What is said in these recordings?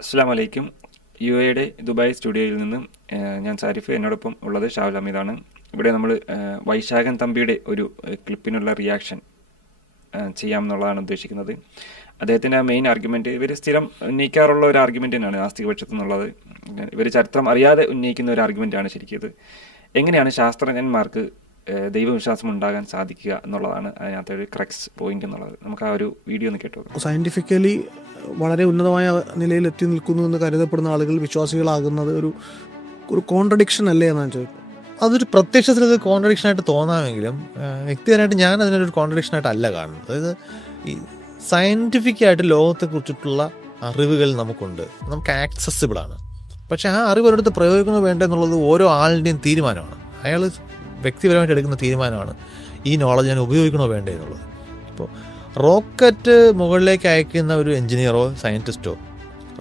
അസ്സലാമു അലൈക്കും. UAE Dubai സ്റ്റുഡിയോയിൽ നിന്നും ഞാൻ സാരിഫ്, എന്നോടൊപ്പം ഉള്ളത് ഷാവുൽ ഹമീദാണ്. ഇവിടെ നമ്മൾ വൈശാഖൻ തമ്പിയുടെ ഒരു ക്ലിപ്പിനുള്ള റിയാക്ഷൻ ചെയ്യാമെന്നുള്ളതാണ് ഉദ്ദേശിക്കുന്നത്. അദ്ദേഹത്തിൻ്റെ മെയിൻ ആർഗ്യുമെൻറ്റ് ഇവർ സ്ഥിരം ഉന്നയിക്കാറുള്ള ഒരു ആർഗ്യുമെൻ്റ് തന്നെയാണ് ആസ്തികപക്ഷത്തു നിന്നുള്ളത്. ഇവർ ചരിത്രം അറിയാതെ ഉന്നയിക്കുന്ന ഒരു ആർഗ്യുമെൻ്റാണ് ശരിക്കും ഇത്. എങ്ങനെയാണ് ശാസ്ത്രജ്ഞന്മാർക്ക് ദൈവവിശ്വാസം ഉണ്ടാകാൻ സാധിക്കുക എന്നുള്ളതാണ് അതിനകത്ത് ഒരു ക്രക്സ് പോയിന്റ് എന്നുള്ളത്. നമുക്ക് ആ ഒരു വീഡിയോ ഒന്ന് കേട്ടോ. സയൻറ്റിഫിക്കലി വളരെ ഉന്നതമായ നിലയിൽ എത്തി നിൽക്കുന്നു എന്ന് കരുതപ്പെടുന്ന ആളുകൾ വിശ്വാസികളാകുന്നത് ഒരു കോൺട്രഡിക്ഷൻ അല്ലേ എന്നാണ് ചോദിക്കുന്നത്. അതൊരു പ്രത്യക്ഷത്തിൽ അത് കോൺട്രഡിക്ഷൻ ആയിട്ട് തോന്നാമെങ്കിലും വ്യക്തിപരമായിട്ട് ഞാൻ അതിനൊരു കോൺട്രഡിക്ഷൻ ആയിട്ടല്ല കാണുന്നത്. അതായത് ഈ സയൻറ്റിഫിക് ആയിട്ട് ലോകത്തെക്കുറിച്ചിട്ടുള്ള അറിവുകൾ നമുക്കുണ്ട്, നമുക്ക് ആക്സസിബിൾ ആണ്. പക്ഷെ ആ അറിവ് ഒരിടത്ത് പ്രയോഗിക്കുന്നത് വേണ്ട എന്നുള്ളത് ഓരോ ആളുടെയും തീരുമാനമാണ്. അയാൾ വ്യക്തിപരമായിട്ട് എടുക്കുന്ന തീരുമാനമാണ് ഈ നോളജ് ഞാൻ ഉപയോഗിക്കണോ വേണ്ടേ എന്നുള്ളത്. ഇപ്പോൾ റോക്കറ്റ് മുകളിലേക്ക് അയക്കുന്ന ഒരു എഞ്ചിനീയറോ സയൻറ്റിസ്റ്റോ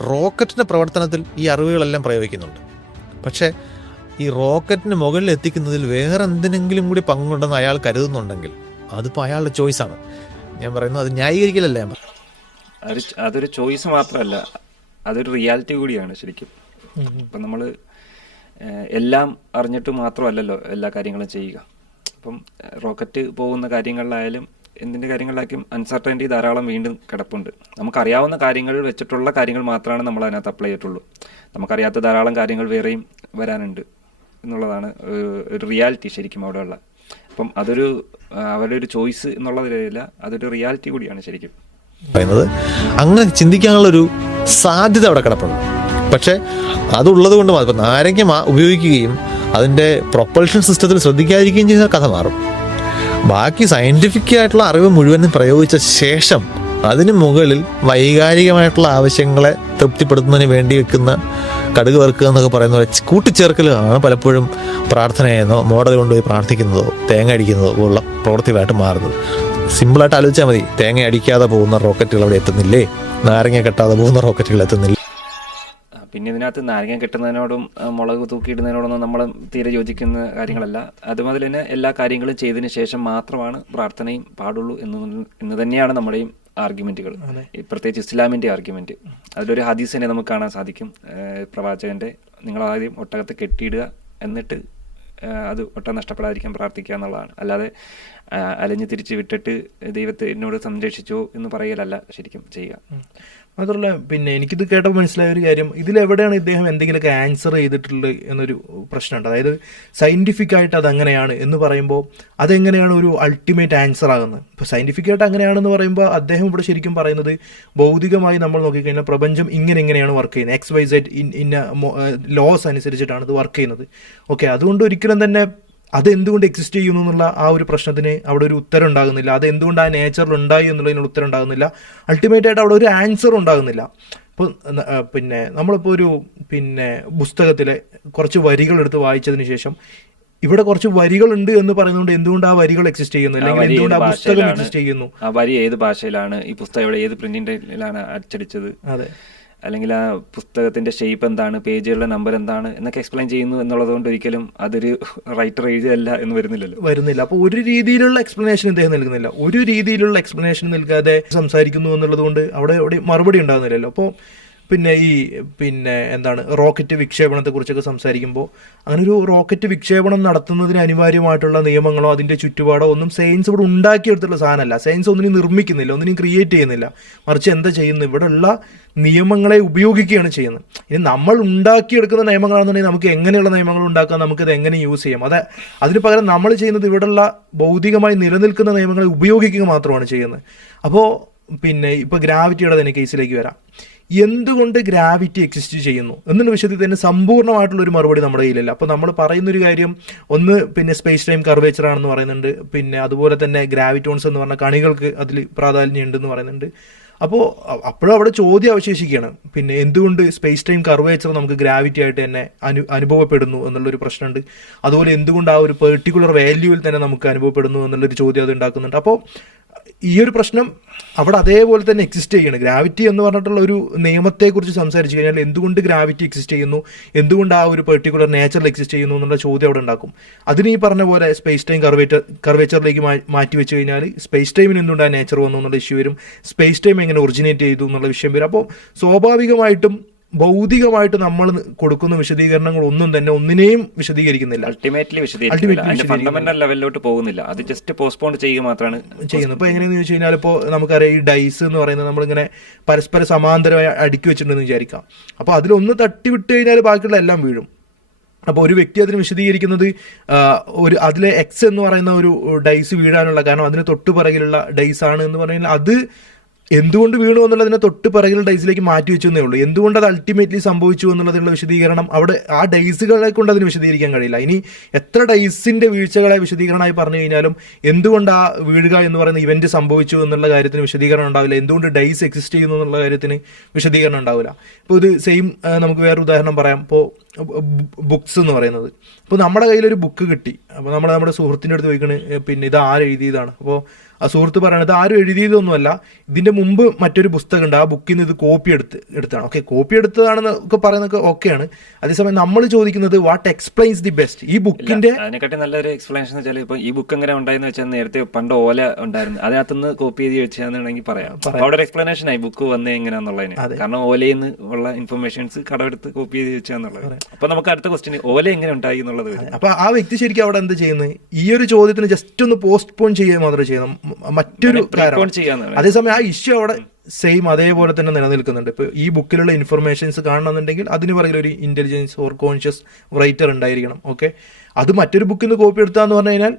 റോക്കറ്റിൻ്റെ പ്രവർത്തനത്തിൽ ഈ അറിവുകളെല്ലാം പ്രയോഗിക്കുന്നുണ്ട്. പക്ഷേ ഈ റോക്കറ്റിന് മുകളിൽ എത്തിക്കുന്നതിൽ വേറെ എന്തിനെങ്കിലും കൂടി പങ്കുണ്ടെന്ന് അയാൾ കരുതുന്നുണ്ടെങ്കിൽ അതിപ്പോൾ അയാളുടെ ചോയ്സാണ്. ഞാൻ പറയുന്നത് അത് ന്യായീകരിക്കലല്ല. ഞാൻ അതൊരു ചോയ്സ് മാത്രമല്ല, അതൊരു റിയാലിറ്റി കൂടിയാണ് ശരിക്കും. ഇപ്പം നമ്മൾ എല്ലാം അറിഞ്ഞിട്ട് മാത്രമല്ലല്ലോ എല്ലാ കാര്യങ്ങളും ചെയ്യുക. അപ്പം റോക്കറ്റ് പോകുന്ന കാര്യങ്ങളിലായാലും എന്തിൻ്റെ കാര്യങ്ങളിലായിരിക്കും അൺസർട്ടനിറ്റി ധാരാളം വീണ്ടും കിടപ്പുണ്ട്. നമുക്കറിയാവുന്ന കാര്യങ്ങൾ വെച്ചിട്ടുള്ള കാര്യങ്ങൾ മാത്രമാണ് നമ്മൾ അതിനകത്ത് അപ്ലൈ ചെയ്തിട്ടുള്ളൂ. നമുക്കറിയാത്ത ധാരാളം കാര്യങ്ങൾ വേറെയും വരാനുണ്ട് എന്നുള്ളതാണ് ഒരു റിയാലിറ്റി ശരിക്കും അവിടെയുള്ള. അപ്പം അതൊരു അവരുടെ ഒരു ചോയ്സ് എന്നുള്ളതിലല്ല, അതൊരു റിയാലിറ്റി കൂടിയാണ് ശരിക്കും പറയുന്നത്. അങ്ങനെ ചിന്തിക്കാനുള്ളൊരു സാധ്യത അവിടെ കിടപ്പുണ്ട്. പക്ഷേ അതുള്ളത് കൊണ്ട് മാത്രം നാരങ്ങ ഉപയോഗിക്കുകയും അതിൻ്റെ പ്രൊപ്പൽഷൻ സിസ്റ്റത്തിൽ ശ്രദ്ധിക്കാതിരിക്കുകയും ചെയ്യുന്ന കഥ മാറും. ബാക്കി സയൻറ്റിഫിക് ആയിട്ടുള്ള അറിവ് മുഴുവനും പ്രയോഗിച്ച ശേഷം അതിന് മുകളിൽ വൈകാരികമായിട്ടുള്ള ആവശ്യങ്ങളെ തൃപ്തിപ്പെടുത്തുന്നതിന് വേണ്ടി വെക്കുന്ന കടുക് വറുക്കുക എന്നൊക്കെ പറയുന്ന കൂട്ടിച്ചേർക്കലാണ് പലപ്പോഴും പ്രാർത്ഥനയെന്നോ മോഡൽ കൊണ്ടുപോയി പ്രാർത്ഥിക്കുന്നതോ തേങ്ങ അടിക്കുന്നതോ ഉള്ള പ്രവൃത്തികളായിട്ട് മാറുന്നത്. സിമ്പിളായിട്ട് ആലോചിച്ചാൽ മതി. തേങ്ങ അടിക്കാതെ പോകുന്ന റോക്കറ്റുകൾ അവിടെ എത്തുന്നില്ലേ? നാരങ്ങ കെട്ടാതെ പോകുന്ന റോക്കറ്റുകൾ എത്തുന്നില്ല. പിന്നെ ഇതിനകത്ത് നാരങ്ങ കെട്ടുന്നതിനോടും മുളക് തൂക്കിയിടുന്നതിനോടൊന്നും നമ്മൾ തീരെ യോജിക്കുന്ന കാര്യങ്ങളല്ല. അതുമുതൽ തന്നെ എല്ലാ കാര്യങ്ങളും ചെയ്തതിന് ശേഷം മാത്രമാണ് പ്രാർത്ഥനയും പാടുള്ളൂ എന്ന് തന്നെയാണ് നമ്മുടെയും ആർഗ്യുമെൻറ്റുകൾ. പ്രത്യേകിച്ച് ഇസ്ലാമിൻ്റെ ആർഗ്യുമെൻറ്റ്. അതിലൊരു ഹദീസ് തന്നെ നമുക്ക് കാണാൻ സാധിക്കും. പ്രവാചകൻ്റെ നിങ്ങളാദ്യം ഒട്ടകത്തെ കെട്ടിയിടുക, എന്നിട്ട് അത് ഒട്ടകം നഷ്ടപ്പെടാതിരിക്കാൻ പ്രാർത്ഥിക്കുക എന്നുള്ളതാണ്. അല്ലാതെ അലഞ്ഞ് തിരിച്ച് വിട്ടിട്ട് ദൈവത്തെ എന്നോട് സംരക്ഷിച്ചോ എന്ന് പറയലല്ല ശരിക്കും ചെയ്യുക. മാത്രമല്ല, പിന്നെ എനിക്കിത് കേട്ടപ്പോൾ മനസ്സിലായ ഒരു കാര്യം, ഇതിലെവിടെയാണ് ഇദ്ദേഹം എന്തെങ്കിലുമൊക്കെ ആൻസർ ചെയ്തിട്ടുള്ളത് എന്നൊരു പ്രശ്നമുണ്ട്. അതായത് സയൻറ്റിഫിക് ആയിട്ട് അതങ്ങനെയാണ് എന്ന് പറയുമ്പോൾ അതെങ്ങനെയാണ് ഒരു അൾട്ടിമേറ്റ് ആൻസർ ആകുന്നത്? ഇപ്പോൾ സയൻറ്റിഫിക് ആയിട്ട് അങ്ങനെയാണെന്ന് പറയുമ്പോൾ അദ്ദേഹം ഇവിടെ ശരിക്കും പറയുന്നത് ഭൗതികമായി നമ്മൾ നോക്കിക്കഴിഞ്ഞാൽ പ്രപഞ്ചം ഇങ്ങനെയാണ് വർക്ക് ചെയ്യുന്നത്. XYZ ഇന്ന ലോസ് അനുസരിച്ചിട്ടാണ് ഇത് വർക്ക് ചെയ്യുന്നത്. ഓക്കെ, അതുകൊണ്ട് ഒരിക്കലും തന്നെ അതെന്തുകൊണ്ട് എക്സിസ്റ്റ് ചെയ്യുന്നു എന്നുള്ള ആ ഒരു പ്രശ്നത്തിന് അവിടെ ഒരു ഉത്തരം ഉണ്ടാകുന്നില്ല. അതെന്തുകൊണ്ട് ആ നേച്ചറിൽ ഉണ്ടായി എന്നുള്ളതിനുള്ള ഉത്തരം ഉണ്ടാകുന്നില്ല. അൾട്ടിമേറ്റ് ആയിട്ട് അവിടെ ഒരു ആൻസർ ഉണ്ടാകുന്നില്ല. ഇപ്പോൾ പിന്നെ നമ്മളിപ്പോൾ ഒരു പുസ്തകത്തിലെ കുറച്ച് വരികൾ എടുത്ത് വായിച്ചതിന് ശേഷം ഇവിടെ കുറച്ച് വരികളുണ്ട് എന്ന് പറയുന്നതുകൊണ്ട് എന്തുകൊണ്ട് ആ വരികൾ എക്സിസ്റ്റ് ചെയ്യുന്നു, അല്ലെങ്കിൽ എന്തുകൊണ്ട് ആ പുസ്തകം എക്സിസ്റ്റ് ചെയ്യുന്നു, ആ വരി ഏത് ഭാഷയിലാണ്, ഈ പുസ്തകം ഇവിടെ ഏത് പ്രിന്റിലാണ് അച്ചടിച്ചത്, അതെ, അല്ലെങ്കിൽ ആ പുസ്തകത്തിന്റെ ഷേപ്പ് എന്താണ്, പേജുകളുടെ നമ്പർ എന്താണ് എന്നൊക്കെ എക്സ്പ്ലെയിൻ ചെയ്യുന്നു എന്നുള്ളത് കൊണ്ട് ഒരിക്കലും അതൊരു റൈറ്റർ എഴുതിയല്ല എന്ന് വരുന്നില്ല. അപ്പോൾ ഒരു രീതിയിലുള്ള എക്സ്പ്ലനേഷൻ ഇദ്ദേഹം നൽകുന്നില്ല. ഒരു രീതിയിലുള്ള എക്സ്പ്ലനേഷൻ നൽകാതെ സംസാരിക്കുന്നു എന്നുള്ളത് കൊണ്ട് അവിടെ മറുപടി ഉണ്ടാകുന്നില്ലല്ലോ. അപ്പോൾ എന്താണ് റോക്കറ്റ് വിക്ഷേപണത്തെക്കുറിച്ചൊക്കെ സംസാരിക്കുമ്പോൾ അങ്ങനെ ഒരു റോക്കറ്റ് വിക്ഷേപണം നടത്തുന്നതിന് അനിവാര്യമായിട്ടുള്ള നിയമങ്ങളോ അതിൻ്റെ ചുറ്റുപാടോ ഒന്നും സയൻസ് ഇവിടെ ഉണ്ടാക്കിയെടുത്തുള്ള സാധനമല്ല. സയൻസ് ഒന്നിനും നിർമ്മിക്കുന്നില്ല, ഒന്നിനും ക്രിയേറ്റ് ചെയ്യുന്നില്ല. മറിച്ച് എന്താ ചെയ്യുന്നത്, ഇവിടെയുള്ള നിയമങ്ങളെ ഉപയോഗിക്കുകയാണ് ചെയ്യുന്നത്. ഇനി നമ്മൾ ഉണ്ടാക്കിയെടുക്കുന്ന നിയമങ്ങളാണെന്നുണ്ടെങ്കിൽ നമുക്ക് എങ്ങനെയുള്ള നിയമങ്ങൾ ഉണ്ടാക്കാം, നമുക്കത് എങ്ങനെ യൂസ് ചെയ്യാം. അതിന് പകരം നമ്മൾ ചെയ്യുന്നത് ഇവിടെയുള്ള ഭൗതികമായി നിലനിൽക്കുന്ന നിയമങ്ങളെ ഉപയോഗിക്കുക മാത്രമാണ് ചെയ്യുന്നത്. അപ്പോൾ ഇപ്പോൾ ഗ്രാവിറ്റിയുടെ തന്നെ കേസിലേക്ക് വരാം. എന്തുകൊണ്ട് ഗ്രാവിറ്റി എക്സിസ്റ്റ് ചെയ്യുന്നു എന്നുള്ള വിഷയത്തിൽ തന്നെ സമ്പൂർണ്ണമായിട്ടുള്ളൊരു മറുപടി നമ്മുടെ കയ്യിലല്ല. അപ്പോൾ നമ്മൾ പറയുന്നൊരു കാര്യം ഒന്ന് സ്പേസ് ടൈം കർവേച്ചർ ആണെന്ന് പറയുന്നുണ്ട്. അതുപോലെ തന്നെ ഗ്രാവിറ്റോൺസ് എന്ന് പറഞ്ഞ കണികൾക്ക് അതിൽ പ്രാധാന്യം ഉണ്ടെന്ന് പറയുന്നുണ്ട്. അപ്പോഴും അവിടെ ചോദ്യം അവശേഷിക്കുകയാണ്, എന്തുകൊണ്ട് സ്പേസ് ടൈം കർവേച്ചർ നമുക്ക് ഗ്രാവിറ്റി ആയിട്ട് തന്നെ അനുഭവപ്പെടുന്നു എന്നുള്ളൊരു പ്രശ്നമുണ്ട്. അതുപോലെ എന്തുകൊണ്ട് ആ ഒരു പെർട്ടിക്കുലർ വാല്യൂവിൽ തന്നെ നമുക്ക് അനുഭവപ്പെടുന്നു എന്നുള്ളൊരു ചോദ്യം അത് ഉണ്ടാക്കുന്നുണ്ട്. അപ്പോൾ ഈ ഒരു പ്രശ്നം അവിടെ അതേപോലെ തന്നെ എക്സിസ്റ്റ് ചെയ്യണം. ഗ്രാവിറ്റി എന്ന് പറഞ്ഞിട്ടുള്ള ഒരു നിയമത്തെക്കുറിച്ച് സംസാരിച്ചു കഴിഞ്ഞാൽ എന്തുകൊണ്ട് ഗ്രാവിറ്റി എക്സിസ്റ്റ് ചെയ്യുന്നു, എന്തുകൊണ്ട് ആ ഒരു പെർട്ടിക്കുലർ നേച്ചറിൽ എക്സിസ്റ്റ് ചെയ്യുന്നു എന്നുള്ള ചോദ്യം അവിടെ ഉണ്ടാക്കും. അതിന് ഈ പറഞ്ഞ പോലെ സ്പേസ് ടൈം കർവേച്ചറിലേക്ക് മാറ്റി വെച്ച് കഴിഞ്ഞാൽ സ്പേസ് ടൈമിന് എന്തുകൊണ്ട് ആ നേച്ചർ വന്നു എന്നുള്ള ഇഷ്യൂ വരും. സ്പേസ് ടൈം എങ്ങനെ ഒറിജിനേറ്റ് ചെയ്തു എന്നുള്ള വിഷയം വരും. അപ്പോൾ സ്വാഭാവികമായിട്ടും ഭൗതികമായിട്ട് നമ്മൾ കൊടുക്കുന്ന വിശദീകരണങ്ങൾ ഒന്നും തന്നെ ഒന്നിനെയും വിശദീകരിക്കുന്നില്ല. അൾട്ടിമേറ്റ്ലി വിശദീകരിക്കുന്നില്ല, ഫണ്ടമെന്റൽ ലെവലിലോട്ട് പോകുന്നില്ല, അത് ജസ്റ്റ് പോസ്റ്റ്പോൺ ചെയ്യുക മാത്രമാണ് ചെയ്യുന്നത്. ഇപ്പൊ എങ്ങനെയാന്ന് ചോദിച്ചു കഴിഞ്ഞാൽ, ഇപ്പോൾ നമുക്കറിയാം ഈ ഡൈസ് എന്ന് പറയുന്നത് നമ്മളിങ്ങനെ പരസ്പര സമാന്തരമായി അടുക്കി വെച്ചിട്ടുണ്ടെന്ന് വിചാരിക്കാം. അപ്പോൾ അതിലൊന്ന് തട്ടിവിട്ട് കഴിഞ്ഞാൽ ബാക്കിയുള്ള എല്ലാം വീഴും. അപ്പോൾ ഒരു വ്യക്തി അതിന് വിശദീകരിക്കുന്നത് അതിലെ എക്സ് എന്ന് പറയുന്ന ഒരു ഡൈസ് വീഴാനുള്ള കാരണം അതിന് തൊട്ട് പിറകിലുള്ള ഡൈസ് ആണ് എന്ന് പറഞ്ഞാൽ അത് എന്തുകൊണ്ട് വീണു എന്നുള്ളതിനെ തൊട്ട് പിറകിൽ ഡൈസിലേക്ക് മാറ്റി വെച്ചെന്നേ ഉള്ളൂ. എന്തുകൊണ്ട് അത് അൾട്ടിമേറ്റ്ലി സംഭവിച്ചു എന്നുള്ളതിനുള്ള വിശദീകരണം അവിടെ ആ ഡൈസുകളെ കൊണ്ട് അതിന് വിശദീകരിക്കാൻ കഴിയില്ല. ഇനി എത്ര ഡൈസിന്റെ വീഴ്ചകളെ വിശദീകരണമായി പറഞ്ഞു കഴിഞ്ഞാലും എന്തുകൊണ്ട് ആ വീഴുക എന്ന് പറയുന്ന ഇവന്റ് സംഭവിച്ചു എന്നുള്ള കാര്യത്തിന് വിശദീകരണം ഉണ്ടാവില്ല. എന്തുകൊണ്ട് ഡൈസ് എക്സിസ്റ്റ് ചെയ്യുന്നു എന്നുള്ള കാര്യത്തിന് വിശദീകരണം ഉണ്ടാവില്ല. ഇപ്പോൾ ഇത് സെയിം നമുക്ക് വേറെ ഉദാഹരണം പറയാം. ഇപ്പോൾ ബുക്സ് എന്ന് പറയുന്നത്, ഇപ്പോൾ നമ്മുടെ കയ്യിലൊരു ബുക്ക് കിട്ടി. അപ്പോൾ നമ്മുടെ സുഹൃത്തിൻ്റെ അടുത്ത് ചോദിക്കണേ പിന്നെ ഇത് ആരെഴുതിയതാണ്. അപ്പോൾ ആ സുഹൃത്ത് പറയണത് ആരും എഴുതിയതൊന്നുമല്ല, ഇതിന്റെ മുമ്പ് മറ്റൊരു പുസ്തകം ഉണ്ട്, ആ ബുക്കിൽ നിന്ന് ഇത് കോപ്പി എടുത്താണ്. ഓക്കെ, കോപ്പി എടുത്തതാണെന്ന് ഒക്കെ പറയുന്നതൊക്കെ ഓക്കെയാണ്. അതേസമയം നമ്മൾ ചോദിക്കുന്നത് വാട്ട് എക്സ്പ്ലെയിൻസ് ദി ബെസ്റ്റ് ഈ ബുക്കിന്റെ. അതിനെക്കാട്ടി നല്ലൊരു എക്സ്പ്ലനേഷൻ വെച്ചാൽ ഇപ്പൊ ഈ ബുക്ക് എങ്ങനെ ഉണ്ടായെന്ന് വെച്ചാൽ നേരത്തെ പണ്ട് ഓല ഉണ്ടായിരുന്നു, അതിനകത്തുനിന്ന് കോപ്പി ചെയ്ത് വെച്ചാണെന്നുണ്ടെങ്കിൽ പറയാം. അവിടെ ഒരു എക്സ്പ്ലനേഷൻ ആയി ബുക്ക് വന്നേ എങ്ങനെയാന്നുള്ളതിന്. കാരണം ഓലയിൽ നിന്ന് ഉള്ള ഇൻഫർമേഷൻസ് കടമെടുത്ത് കോപ്പി ചെയ്ത് വെച്ചാന്നുള്ളത്. അപ്പൊ നമുക്ക് അടുത്ത ക്വസ്റ്റ്യൻ ഓല എങ്ങനെ ഉണ്ടായി എന്നുള്ളത്. അപ്പൊ ആ വ്യക്തി ശരിക്കും അവിടെ എന്ത് ചെയ്യുന്നത്, ഈ ഒരു ചോദ്യത്തിന് ജസ്റ്റ് ഒന്ന് പോസ്റ്റ്പോൺ ചെയ്യുക മാത്രമേ ചെയ്യണം, മറ്റൊരു കാരണം. അതേസമയം ആ ഇഷ്യൂ അവിടെ സെയിം അതേപോലെ തന്നെ നിലനിൽക്കുന്നുണ്ട്. ഇപ്പൊ ഈ ബുക്കിലുള്ള ഇൻഫർമേഷൻസ് കാണണമെന്നുണ്ടെങ്കിൽ അതിന് പറയുന്ന ഒരു ഇന്റലിജൻസ് ഓർ കോൺഷ്യസ് റൈറ്റർ ഉണ്ടായിരിക്കണം. ഓക്കെ, അത് മറ്റൊരു ബുക്കിൽ നിന്ന് കോപ്പി എടുത്താന്ന് പറഞ്ഞു കഴിഞ്ഞാൽ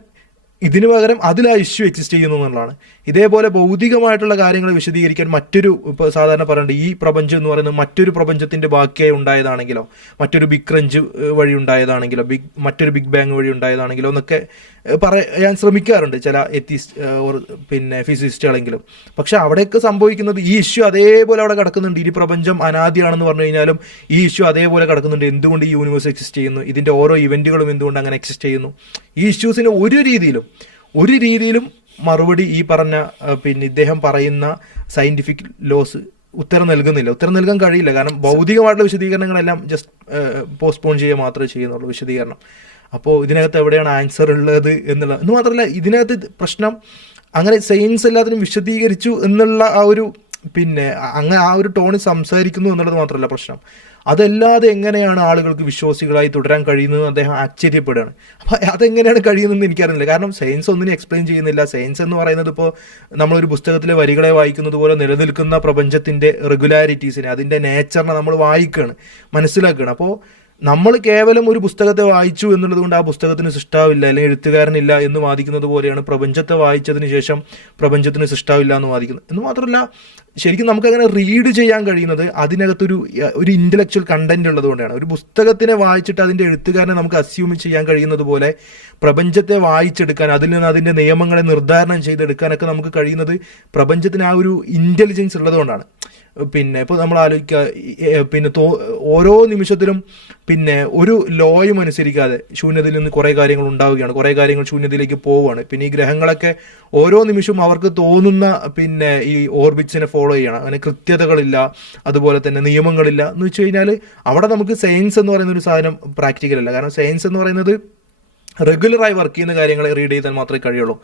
ഇതിനു പകരം അതിൽ ആ ഇഷ്യൂ എക്സിസ്റ്റ് ചെയ്യുന്നു എന്നുള്ളതാണ്. ഇതേപോലെ ഭൗതികമായിട്ടുള്ള കാര്യങ്ങൾ വിശദീകരിക്കാൻ മറ്റൊരു, ഇപ്പോൾ സാധാരണ പറയേണ്ടത് ഈ പ്രപഞ്ചം എന്ന് പറയുന്നത് മറ്റൊരു പ്രപഞ്ചത്തിന്റെ ബാക്കിയായി ഉണ്ടായതാണെങ്കിലോ, മറ്റൊരു ബിഗ് ക്രഞ്ച് വഴി ഉണ്ടായതാണെങ്കിലോ, മറ്റൊരു ബിഗ് ബാങ് വഴി ഉണ്ടായതാണെങ്കിലോ എന്നൊക്കെ പറയാൻ ശ്രമിക്കാറുണ്ട് ചില പിന്നെ ഫിസിസിസ്റ്റുകളെങ്കിലും. പക്ഷെ അവിടെയൊക്കെ സംഭവിക്കുന്നത് ഈ ഇഷ്യൂ അതേപോലെ അവിടെ കിടക്കുന്നുണ്ട്. ഈ പ്രപഞ്ചം അനാദിയാണെന്ന് പറഞ്ഞു കഴിഞ്ഞാലും ഈ ഇഷ്യൂ അതേപോലെ കിടക്കുന്നുണ്ട്. എന്തുകൊണ്ട് ഈ യൂണിവേഴ്സ് എക്സിസ്റ്റ് ചെയ്യുന്നു, ഇതിന്റെ ഓരോ ഇവന്റുകളും എന്തുകൊണ്ട് അങ്ങനെ എക്സിസ്റ്റ് ചെയ്യുന്നു, ഈ ഇഷ്യൂസിന് ഒരു രീതിയിലും മറുപടി ഈ പറഞ്ഞ പിന്നെ ഇദ്ദേഹം പറയുന്ന സയന്റിഫിക് ലോസ് ഉത്തരം നൽകാൻ കഴിയില്ല. കാരണം ഭൗതികമായിട്ടുള്ള വിശദീകരണങ്ങളെല്ലാം ജസ്റ്റ് പോസ്റ്റ്പോൺ ചെയ്യുക മാത്രമേ ചെയ്യുന്നുള്ളൂ വിശദീകരണം. അപ്പോൾ ഇതിനകത്ത് എവിടെയാണ് ആൻസർ ഉള്ളത് എന്ന് മാത്രമല്ല, ഇതിനകത്ത് പ്രശ്നം അങ്ങനെ സയൻസ് എല്ലാത്തിനും വിശദീകരിച്ചു എന്നുള്ള ആ ഒരു പിന്നെ അങ്ങനെ ആ ഒരു ടോണിൽ സംസാരിക്കുന്നു എന്നുള്ളത് മാത്രമല്ല പ്രശ്നം, അതല്ലാതെ എങ്ങനെയാണ് ആളുകൾക്ക് വിശ്വാസികളായി തുടരാൻ കഴിയുന്നത് അദ്ദേഹം ആശ്ചര്യപ്പെടുകയാണ്. അപ്പോൾ അതെങ്ങനെയാണ് കഴിയുന്നതെന്ന് എനിക്കറിയില്ല. കാരണം സയൻസ് ഒന്നിനും എക്സ്പ്ലെയിൻ ചെയ്യുന്നില്ല. സയൻസ് എന്ന് പറയുന്നത് ഇപ്പോൾ നമ്മളൊരു പുസ്തകത്തിലെ വരികളെ വായിക്കുന്നത് പോലെ നിലനിൽക്കുന്ന പ്രപഞ്ചത്തിൻ്റെ റെഗുലാരിറ്റീസിനെ, അതിൻ്റെ നേച്ചറിനെ നമ്മൾ വായിക്കുകയാണ്, മനസ്സിലാക്കുകയാണ്. അപ്പോൾ നമ്മൾ കേവലം ഒരു പുസ്തകത്തെ വായിച്ചു എന്നുള്ളത് കൊണ്ട് ആ പുസ്തകത്തിന് സൃഷ്ടാവില്ല അല്ലെങ്കിൽ എഴുത്തുകാരനില്ല എന്ന് വാദിക്കുന്നത് പോലെയാണ് പ്രപഞ്ചത്തെ വായിച്ചതിന് ശേഷം പ്രപഞ്ചത്തിന് സൃഷ്ടാവില്ല എന്ന് വാദിക്കുന്നത്. എന്ന് മാത്രമല്ല, ശരിക്കും നമുക്കങ്ങനെ റീഡ് ചെയ്യാൻ കഴിയുന്നത് അതിനകത്തൊരു ഇന്റലക്ച്വൽ കണ്ടന്റ് ഉള്ളത് കൊണ്ടാണ്. ഒരു പുസ്തകത്തിനെ വായിച്ചിട്ട് അതിൻ്റെ എഴുത്തുകാരനെ നമുക്ക് അസ്യൂം ചെയ്യാൻ കഴിയുന്നത് പോലെ പ്രപഞ്ചത്തെ വായിച്ചെടുക്കാൻ, അതിൽ നിന്ന് അതിൻ്റെ നിയമങ്ങളെ നിർദ്ധാരണം ചെയ്തെടുക്കാനൊക്കെ നമുക്ക് കഴിയുന്നത് പ്രപഞ്ചത്തിന് ആ ഒരു ഇന്റലിജൻസ് ഉള്ളത് കൊണ്ടാണ്. പിന്നെ ഇപ്പോൾ നമ്മൾ ആലോചിക്കുക, പിന്നെ ഓരോ നിമിഷത്തിലും പിന്നെ ഒരു ലോയും അനുസരിക്കാതെ ശൂന്യതയിൽ നിന്ന് കുറേ കാര്യങ്ങൾ ഉണ്ടാവുകയാണ്, കുറേ കാര്യങ്ങൾ ശൂന്യതയിലേക്ക് പോവുകയാണ്. പിന്നെ ഈ ഗ്രഹങ്ങളൊക്കെ ഓരോ നിമിഷവും അവർക്ക് തോന്നുന്ന പിന്നെ ഈ ഓർബിറ്റ്സിനെ ഫോളോ ചെയ്യണം. അങ്ങനെ കൃത്യതകളില്ല, അതുപോലെ തന്നെ നിയമങ്ങളില്ല എന്ന് വെച്ച് കഴിഞ്ഞാൽ അവിടെ നമുക്ക് സയൻസ് എന്ന് പറയുന്ന ഒരു സാധനം പ്രാക്ടിക്കൽ അല്ല. കാരണം സയൻസ് എന്ന് പറയുന്നത് റെഗുലറായി വർക്ക് ചെയ്യുന്ന കാര്യങ്ങളെ റീഡ് ചെയ്താൽ മാത്രമേ കഴിയുള്ളൂ.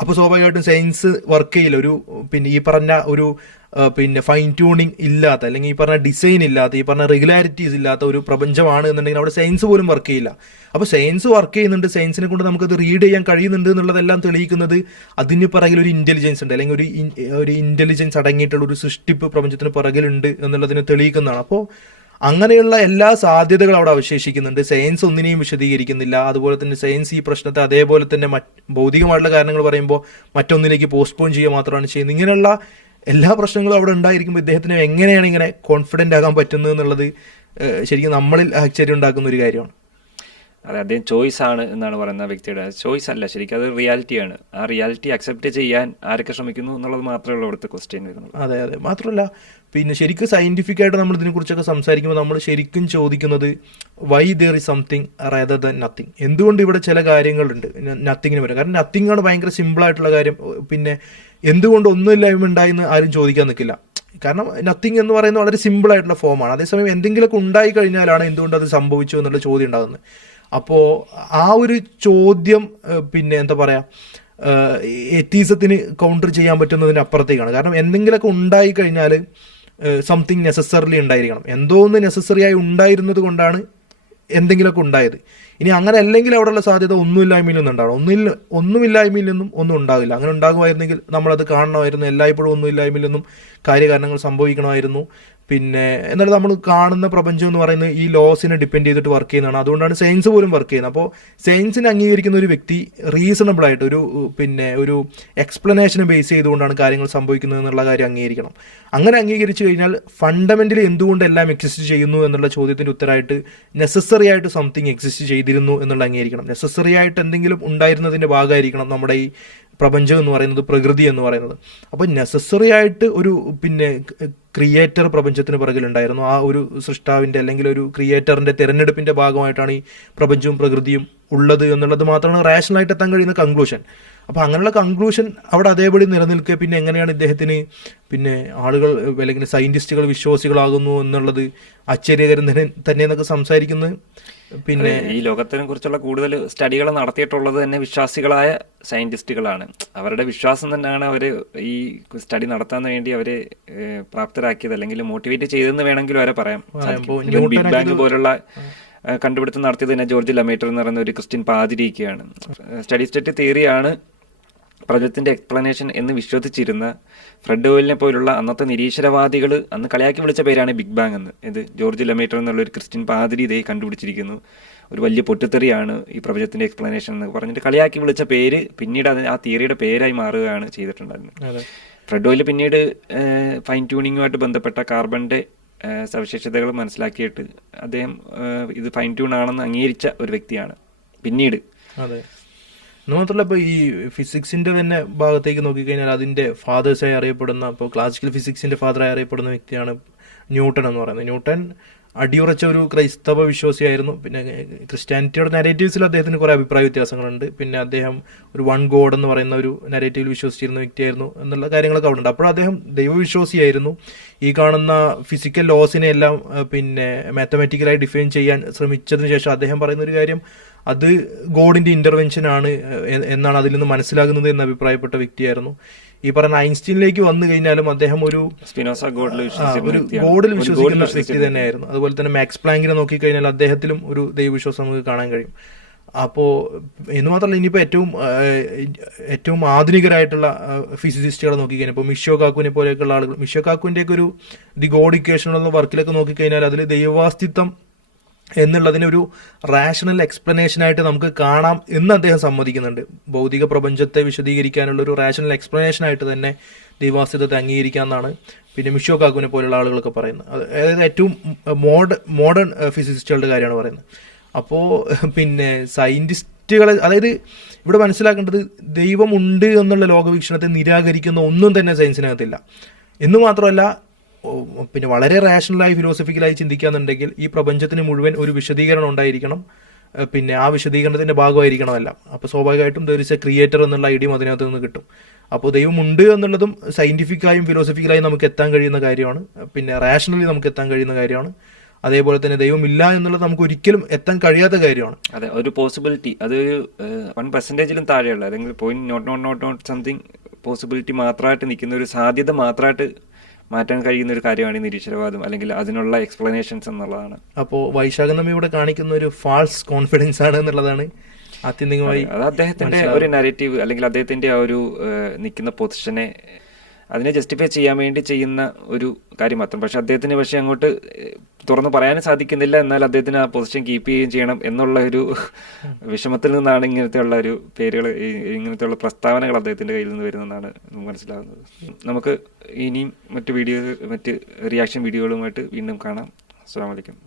അപ്പോൾ സ്വാഭാവികമായിട്ടും സയൻസ് വർക്ക് ചെയ്യില്ല. പിന്നെ ഈ പറഞ്ഞ ഒരു പിന്നെ ഫൈൻ ട്യൂണിങ് ഇല്ലാത്ത, അല്ലെങ്കിൽ ഈ പറഞ്ഞ ഡിസൈൻ ഇല്ലാത്ത, ഈ പറഞ്ഞ റെഗുലാരിറ്റീസ് ഇല്ലാത്ത ഒരു പ്രപഞ്ചമാണ് എന്നുണ്ടെങ്കിൽ അവിടെ സയൻസ് പോലും വർക്ക് ചെയ്യില്ല. അപ്പോൾ സയൻസ് വർക്ക് ചെയ്യുന്നുണ്ട്, സയൻസിനെ കൊണ്ട് നമുക്കത് റീഡ് ചെയ്യാൻ കഴിയുന്നുണ്ട് എന്നുള്ളതെല്ലാം തെളിയിക്കുന്നത് അതിന് പിറകിൽ ഒരു ഇന്റലിജൻസ് ഉണ്ട്, അല്ലെങ്കിൽ ഒരു ഇന്റലിജൻസ് അടങ്ങിയിട്ടുള്ള ഒരു സൃഷ്ടിപ്പ് പ്രപഞ്ചത്തിന് പിറകിലുണ്ട് എന്നുള്ളതിനെ തെളിയിക്കുന്നതാണ്. അപ്പോൾ അങ്ങനെയുള്ള എല്ലാ സാധ്യതകളും അവിടെ അവശേഷിക്കുന്നുണ്ട്. സയൻസ് ഒന്നിനെയും വിശദീകരിക്കുന്നില്ല. അതുപോലെ തന്നെ സയൻസ് ഈ പ്രശ്നത്തെ അതേപോലെ തന്നെ ഭൗതികമായിട്ടുള്ള കാരണങ്ങൾ പറയുമ്പോൾ മറ്റൊന്നിലേക്ക് പോസ്റ്റ്പോൺ ചെയ്യുക മാത്രമാണ് ചെയ്യുന്നത്. ഇങ്ങനെയുള്ള എല്ലാ പ്രശ്നങ്ങളും അവിടെ ഉണ്ടായിരിക്കുമ്പോൾ ഇദ്ദേഹത്തിന് എങ്ങനെയാണ് ഇങ്ങനെ കോൺഫിഡൻ്റ് ആകാൻ പറ്റുന്നത് എന്നുള്ളത് ശരിക്കും നമ്മളിൽ ആശ്ചര്യം ഉണ്ടാക്കുന്ന ഒരു കാര്യമാണ്. അതെ, അദ്ദേഹം ചോയ്സ് ആണ് എന്നാണ് പറയുന്ന വ്യക്തിയുടെ ചോയ്സ് അല്ല, ശരിക്കും അത് റിയാലിറ്റിയാണ്. ആ റിയാലിറ്റി അക്സെപ്റ്റ് ചെയ്യാൻ ആരൊക്കെ ശ്രമിക്കുന്നു എന്നുള്ളത് മാത്രമേ ഉള്ളൂ അവിടുത്തെ ക്വസ്റ്റ്യൻ വരുന്നത്. അതെ, മാത്രമല്ല പിന്നെ ശരിക്കും സയന്റിഫിക് ആയിട്ട് നമ്മൾ ഇതിനെക്കുറിച്ചൊക്കെ സംസാരിക്കുമ്പോൾ നമ്മൾ ശരിക്കും ചോദിക്കുന്നത് why there is something rather than nothing. എന്തുകൊണ്ട് ഇവിടെ ചില കാര്യങ്ങളുണ്ട് നത്തിങ്ങിന് വരും. കാരണം നത്തിങ് ആണ് ഭയങ്കര സിമ്പിൾ ആയിട്ടുള്ള കാര്യം. പിന്നെ എന്തുകൊണ്ട് ഒന്നുമില്ലായ്മ ഉണ്ടായിന്ന് ആരും ചോദിക്കാൻ നിൽക്കില്ല. കാരണം നത്തിങ് എന്ന് പറയുന്നത് വളരെ സിമ്പിൾ ആയിട്ടുള്ള ഫോമാണ്. അതേസമയം എന്തെങ്കിലുമൊക്കെ ഉണ്ടായി കഴിഞ്ഞാലാണ് എന്തുകൊണ്ട് അത് സംഭവിച്ചു എന്നുള്ള ചോദ്യം ഉണ്ടാകുന്നത്. അപ്പോൾ ആ ഒരു ചോദ്യം പിന്നെ എന്താ പറയുക, എത്തീസത്തിന് കൗണ്ടർ ചെയ്യാൻ പറ്റുന്നതിന് അപ്പുറത്തേക്കാണ്. കാരണം എന്തെങ്കിലുമൊക്കെ ഉണ്ടായി കഴിഞ്ഞാൽ സംതിങ് നെസസറിലി ഉണ്ടായിരിക്കണം. എന്തോ ഒന്ന് നെസസറി ആയി ഉണ്ടായിരുന്നത് കൊണ്ടാണ് എന്തെങ്കിലുമൊക്കെ ഉണ്ടായത്. ഇനി അങ്ങനെ അല്ലെങ്കിൽ അവിടെയുള്ള സാധ്യത ഒന്നുമില്ലായ്മയിൽ നിന്നും ഉണ്ടാവണം. ഒന്നുമില്ലായ്മയിൽ നിന്നും ഒന്നും ഉണ്ടാകില്ല. അങ്ങനെ ഉണ്ടാകുമായിരുന്നെങ്കിൽ നമ്മളത് കാണണമായിരുന്നു. എല്ലായ്പ്പോഴും ഒന്നുമില്ലായ്മയിൽ നിന്നും കാര്യകാരണങ്ങൾ സംഭവിക്കണമായിരുന്നു. പിന്നെ എന്നാലും നമ്മൾ കാണുന്ന പ്രപഞ്ചം എന്ന് പറയുന്നത് ഈ ലോസിനെ ഡിപ്പെൻഡ് ചെയ്തിട്ട് വർക്ക് ചെയ്യുന്നതാണ്. അതുകൊണ്ടാണ് സയൻസ് പോലും വർക്ക് ചെയ്യുന്നത്. അപ്പോൾ സയൻസിനെ അംഗീകരിക്കുന്ന ഒരു വ്യക്തി റീസണബിൾ ആയിട്ട് ഒരു എക്സ്പ്ലനേഷനെ ബേസ് ചെയ്തുകൊണ്ടാണ് കാര്യങ്ങൾ സംഭവിക്കുന്നത് എന്നുള്ള കാര്യം അംഗീകരിക്കണം. അങ്ങനെ അംഗീകരിച്ചു കഴിഞ്ഞാൽ ഫണ്ടമെന്റലി എന്തുകൊണ്ട് എല്ലാം എക്സിസ്റ്റ് ചെയ്യുന്നു എന്നുള്ള ചോദ്യത്തിന്റെ ഉത്തരമായിട്ട് നെസസറി ആയിട്ട് സംതിങ് എക്സിസ്റ്റ് ചെയ്തിരുന്നു എന്നുള്ള അംഗീകരിക്കണം. നെസസറി ആയിട്ട് എന്തെങ്കിലും ഉണ്ടായിരുന്നതിന്റെ ഭാഗമായിരിക്കണം നമ്മുടെ ഈ പ്രപഞ്ചം എന്ന് പറയുന്നത്, പ്രകൃതി എന്ന് പറയുന്നത്. അപ്പോൾ നെസസറി ആയിട്ട് ഒരു ക്രിയേറ്റർ പ്രപഞ്ചത്തിന് പിറകിലുണ്ടായിരുന്നു. ആ ഒരു സൃഷ്ടാവിൻ്റെ അല്ലെങ്കിൽ ഒരു ക്രിയേറ്ററിൻ്റെ തിരഞ്ഞെടുപ്പിൻ്റെ ഭാഗമായിട്ടാണ് ഈ പ്രപഞ്ചവും പ്രകൃതിയും ഉള്ളത് എന്നുള്ളത് മാത്രമാണ് റാഷണലായിട്ട് എത്താൻ കഴിയുന്ന കൺക്ലൂഷൻ. അപ്പോൾ അങ്ങനെയുള്ള കൺക്ലൂഷൻ അവിടെ അതേപടി നിലനിൽക്കുക. പിന്നെ എങ്ങനെയാണ് ഇദ്ദേഹത്തിന് ആളുകൾ അല്ലെങ്കിൽ സയന്റിസ്റ്റുകൾ വിശ്വാസികളാകുന്നു എന്നുള്ളത് ആശ്ചര്യകരം തന്നെ എന്നൊക്കെ സംസാരിക്കുന്നത്. പിന്നെ ഈ ലോകത്തിനെ കുറിച്ചുള്ള കൂടുതൽ സ്റ്റഡികൾ നടത്തിയിട്ടുള്ളത് തന്നെ വിശ്വാസികളായ സയന്റിസ്റ്റുകളാണ്. അവരുടെ വിശ്വാസം തന്നെയാണ് അവർ ഈ സ്റ്റഡി നടത്താൻ വേണ്ടി അവരെ പ്രാപ്തരാക്കിയത് അല്ലെങ്കിൽ മോട്ടിവേറ്റ് ചെയ്തെന്ന് വേണമെങ്കിൽ വരെ പറയാം. ബിഗ് ബാങ് പോലുള്ള കണ്ടുപിടുത്തം നടത്തിയത് തന്നെ ജോർജ് ലമേറ്റർ എന്ന് പറയുന്ന ഒരു ക്രിസ്ത്യൻ പാതിരിയൊക്കെയാണ്. സ്റ്റഡി സ്റ്റേറ്റ് തിയറിയാണ് പ്രപഞ്ചത്തിന്റെ എക്സ്പ്ലനേഷൻ എന്ന് വിശ്വസിച്ചിരുന്ന ഫ്രെഡ് ഹോയിലിനെ പോലുള്ള അന്നത്തെ നിരീശ്വരവാദികൾ അന്ന് കളിയാക്കി വിളിച്ച പേരാണ് ബിഗ് ബാങ് എന്ന്. ഇത് ജോർജ് ലമേറ്റർ എന്നുള്ള ഒരു ക്രിസ്ത്യൻ പാതിരി ഇതേ കണ്ടുപിടിച്ചിരിക്കുന്നു, ഒരു വലിയ പൊട്ടിത്തെറിയാണ് ഈ പ്രപഞ്ചത്തിന്റെ എക്സ്പ്ലനേഷൻ എന്ന് പറഞ്ഞിട്ട് കളിയാക്കി വിളിച്ച പേര് പിന്നീട് അത് ആ തിയറിയുടെ പേരായി മാറുകയാണ് ചെയ്തിട്ടുണ്ടായിരുന്നത്. ഫ്രെഡ് ഹോയിൽ പിന്നീട് ഫൈൻ ട്യൂണിങ്ങുമായിട്ട് ബന്ധപ്പെട്ട കാർബണിന്റെ സവിശേഷതകൾ മനസ്സിലാക്കിയിട്ട് അദ്ദേഹം ഇത് ഫൈൻ ട്യൂൺ ആണെന്ന് അംഗീകരിച്ച ഒരു വ്യക്തിയാണ് പിന്നീട്. അതെ, എന്ന് മാത്രമല്ല ഇപ്പോൾ ഈ ഫിസിക്സിന്റെ തന്നെ ഭാഗത്തേക്ക് നോക്കിക്കഴിഞ്ഞാൽ അതിന്റെ ഫാദേഴ്സായി അറിയപ്പെടുന്ന, ഇപ്പോൾ ക്ലാസിക്കൽ ഫിസിക്സിന്റെ ഫാദറായി അറിയപ്പെടുന്ന വ്യക്തിയാണ് ന്യൂട്ടൺ എന്ന് പറയുന്നത്. ന്യൂട്ടൺ അടിയുറച്ച ഒരു ക്രൈസ്തവ വിശ്വാസിയായിരുന്നു. പിന്നെ ക്രിസ്ത്യാനിറ്റിയുടെ നരേറ്റീവ്സിൽ അദ്ദേഹത്തിന് കുറേ അഭിപ്രായ വ്യത്യാസങ്ങളുണ്ട്. പിന്നെ അദ്ദേഹം ഒരു വൺ ഗോഡ് എന്ന് പറയുന്ന ഒരു നരേറ്റീവിൽ വിശ്വസിച്ചിരുന്ന വ്യക്തിയായിരുന്നു എന്നുള്ള കാര്യങ്ങളൊക്കെ അവിടെ ഉണ്ട്. അപ്പോൾ അദ്ദേഹം ദൈവവിശ്വാസിയായിരുന്നു. ഈ കാണുന്ന ഫിസിക്കൽ ലോസിനെ എല്ലാം മാത്തമാറ്റിക്കലായി ഡിഫൈൻ ചെയ്യാൻ ശ്രമിച്ചതിന് ശേഷം അദ്ദേഹം പറയുന്ന ഒരു കാര്യം, അത് ഗോഡിന്റെ ഇന്റർവെൻഷൻ ആണ് എന്നാണ് അതിൽ നിന്ന് മനസ്സിലാകുന്നത് എന്ന് അഭിപ്രായപ്പെട്ട വ്യക്തിയായിരുന്നു. ഈ പറഞ്ഞ ഐൻസ്റ്റീനിലേക്ക് വന്നു കഴിഞ്ഞാലും അദ്ദേഹം ഒരു ഗോഡിൽ വിശ്വസിക്കുന്ന വ്യക്തി തന്നെയായിരുന്നു. അതുപോലെ തന്നെ മാക്സ് പ്ലാങ്കിനെ നോക്കിക്കഴിഞ്ഞാൽ അദ്ദേഹത്തിലും ഒരു ദൈവവിശ്വാസം നമുക്ക് കാണാൻ കഴിയും. അപ്പോൾ എന്ന് മാത്രമല്ല, ഇനിയിപ്പോൾ ഏറ്റവും ആധുനികരായിട്ടുള്ള ഫിസിസിസ്റ്റുകളെ നോക്കിക്കഴിഞ്ഞാൽ ഇപ്പോൾ മിഷിയോ കാക്കുവിനെ പോലെയൊക്കെയുള്ള ആളുകൾ, മിഷിയോ കാക്കുവിൻ്റെയൊക്കെ ഒരു ദി ഗോഡ് ഇക്വേഷൻ എന്ന വർക്കിലൊക്കെ നോക്കിക്കഴിഞ്ഞാൽ അതിൽ ദൈവാസ്തിത്വം എന്നുള്ളതിനൊരു റാഷണൽ എക്സ്പ്ലനേഷനായിട്ട് നമുക്ക് കാണാം എന്ന് അദ്ദേഹം സമ്മതിക്കുന്നുണ്ട്. ഭൗതിക പ്രപഞ്ചത്തെ വിശദീകരിക്കാനുള്ള ഒരു റാഷണൽ എക്സ്പ്ലനേഷനായിട്ട് തന്നെ ദൈവാസ്തിത്വത്തെ അംഗീകരിക്കാമെന്നാണ് മിഷിയോ കാക്കുവിനെ പോലുള്ള ആളുകളൊക്കെ പറയുന്നത്. അതായത് ഏറ്റവും മോഡേൺ ഫിസിസിസ്റ്റുകളുടെ കാര്യമാണ് പറയുന്നത്. അപ്പോൾ സയന്റിസ്റ്റുകളെ, അതായത് ഇവിടെ മനസ്സിലാക്കേണ്ടത് ദൈവമുണ്ട് എന്നുള്ള ലോകവീക്ഷണത്തെ നിരാകരിക്കുന്ന ഒന്നും തന്നെ സയൻസിനകത്തില്ല എന്ന് മാത്രമല്ല, വളരെ റാഷണലായി ഫിലോസഫിക്കലായി ചിന്തിക്കാന്നുണ്ടെങ്കിൽ ഈ പ്രപഞ്ചത്തിന് മുഴുവൻ ഒരു വിശദീകരണം ഉണ്ടായിരിക്കണം. ആ വിശദീകരണത്തിന്റെ ഭാഗമായിരിക്കണമല്ല. അപ്പോൾ സ്വാഭാവികമായിട്ടും ദർ ഇസ് എ ക്രിയേറ്റർ എന്നുള്ള ഐഡിയ അതിനകത്ത് നിന്ന് കിട്ടും. അപ്പോൾ ദൈവമുണ്ട് എന്നുള്ളതും സയന്റിഫിക്കായും ഫിലോസഫിക്കലായും നമുക്ക് എത്താൻ കഴിയുന്ന കാര്യമാണ്. റാഷണലി നമുക്ക് എത്താൻ കഴിയുന്ന കാര്യമാണ്. അതേപോലെ തന്നെ ദൈവമില്ല എന്നുള്ളത് നമുക്ക് ഒരിക്കലും എത്താൻ കഴിയാത്ത കാര്യമാണ്. അതെ, ഒരു പോസിബിലിറ്റി, അതൊരു 1% താഴെയുള്ള അല്ലെങ്കിൽ 0.000 സംതിങ് പോസിബിലിറ്റി മാത്രമായിട്ട് നിൽക്കുന്ന ഒരു സാധ്യത മാത്രമായിട്ട് മാറ്റാൻ കഴിയുന്ന ഒരു കാര്യമാണ് ഈ നിരീശ്വരവാദം അല്ലെങ്കിൽ അതിനുള്ള എക്സ്പ്ലനേഷൻസ് എന്നുള്ളതാണ്. അപ്പോൾ വൈശാഖൻ നമ്മി ഇവിടെ കാണിക്കുന്ന ഒരു ഫാൾസ് കോൺഫിഡൻസ് ആണ് എന്നുള്ളതാണ് ആത്യന്തികമായി. അത് അദ്ദേഹത്തിന്റെ ഒരു നരേറ്റീവ് അല്ലെങ്കിൽ അദ്ദേഹത്തിന്റെ ആ ഒരു നിൽക്കുന്ന പൊസിഷനെ അതിനെ ജസ്റ്റിഫൈ ചെയ്യാൻ വേണ്ടി ചെയ്യുന്ന ഒരു കാര്യം മാത്രം. അദ്ദേഹത്തിന് അങ്ങോട്ട് തുറന്നു പറയാനും സാധിക്കുന്നില്ല. എന്നാൽ അദ്ദേഹത്തിന് ആ പൊസിഷൻ കീപ്പ് ചെയ്യുകയും ചെയ്യണം എന്നുള്ള ഒരു വിഷമത്തിൽ നിന്നാണ് ഇങ്ങനത്തെയുള്ള ഒരു പേരുകൾ, ഇങ്ങനത്തെയുള്ള പ്രസ്താവനകൾ അദ്ദേഹത്തിന്റെ കയ്യിൽ നിന്ന് വരുന്നതെന്നാണ് മനസ്സിലാകുന്നത്. നമുക്ക് ഇനിയും മറ്റ് റിയാക്ഷൻ വീഡിയോകളുമായിട്ട് വീണ്ടും കാണാം. അസ്സലാമു അലൈക്കും.